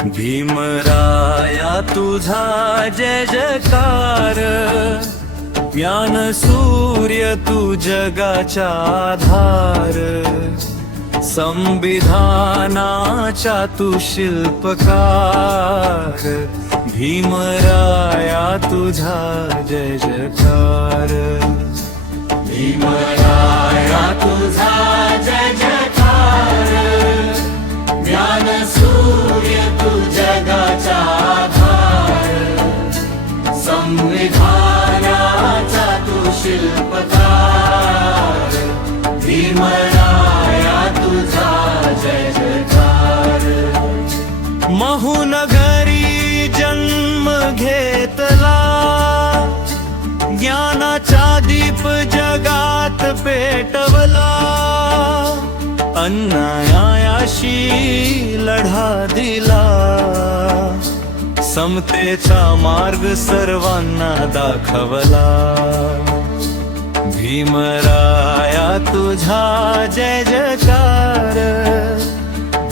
भीमराया तुझा जय जयकार, ज्ञान सूर्य तू जगाचा आधार, संविधानाचा तू शिल्पकार, भीमराया तुझा जय जयकार, भीमराया तुझा जय जयकार, ज्ञान सूर्य तू जगाचा आधार, संविधानाचा तू शिल्पकार, भीमराया तुझा जय जयकार. महूनगरी जन्म घेतला, ज्ञानाचा दीप जगात पेटवला, अन्यायाशी लढा दिला, समतेचा मार्ग सर्वांना दाखवला, भीमराया तुझा जय जयकार,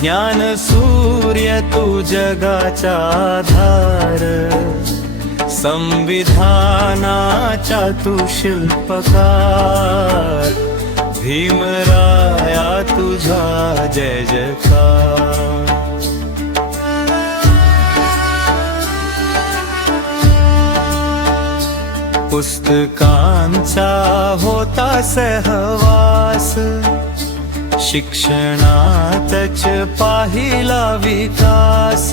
ज्ञान सूर्य तू जगाचा आधार, संविधानाचा तू शिल्पकार, भीमराया तुझा जय जयकार. पुस्तकांचा होता सहवास, शिक्षणातच पाहिला विकास,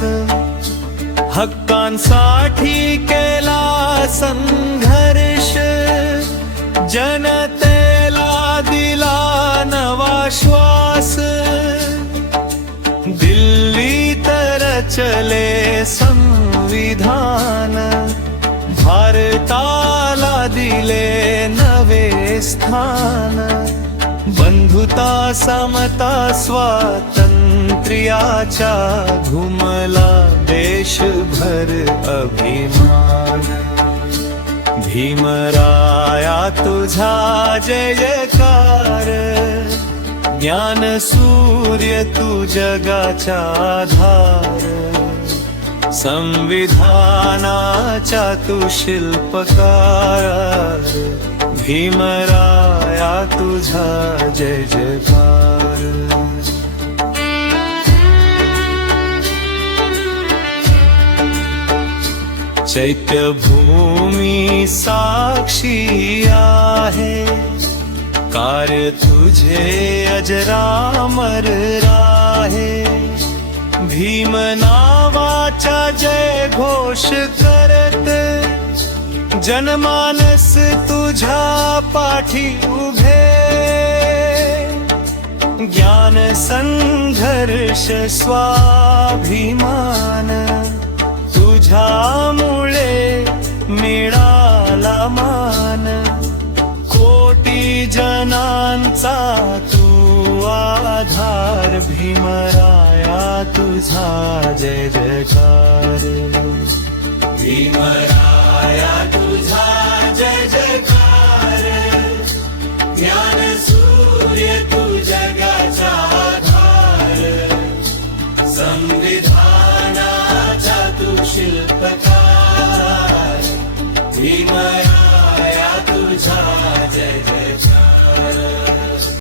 हक्कांसाठी केला संघर्ष, जनतेला दिला नवा श्वास, दिल्लीत रचले संविधान, भारताला दिले नवे स्थान, बंधुता समता स्वातंत्र्याचा घुमला देशभर अभिमान, भीमराया तुझा जय जयकार, ज्ञान सूर्य तू जगाचा आधार, संविधानाचा तू शिल्पकार, भीमराया तुझा जय जयकार. चैत्यभूमी साक्षी आहे, कार्य तुझे अजरामर राहे, भीम नावाचा जय घोष करत, जनमानस तुझ्या पाठी उभे, ज्ञान संघर्ष स्वाभिमान, तुझ्यामुळे मिळाला मान, कोटी जनांचा तू आधार, भीमराया तुझा जय जयकार, भीमराया तुझा जय जयकार.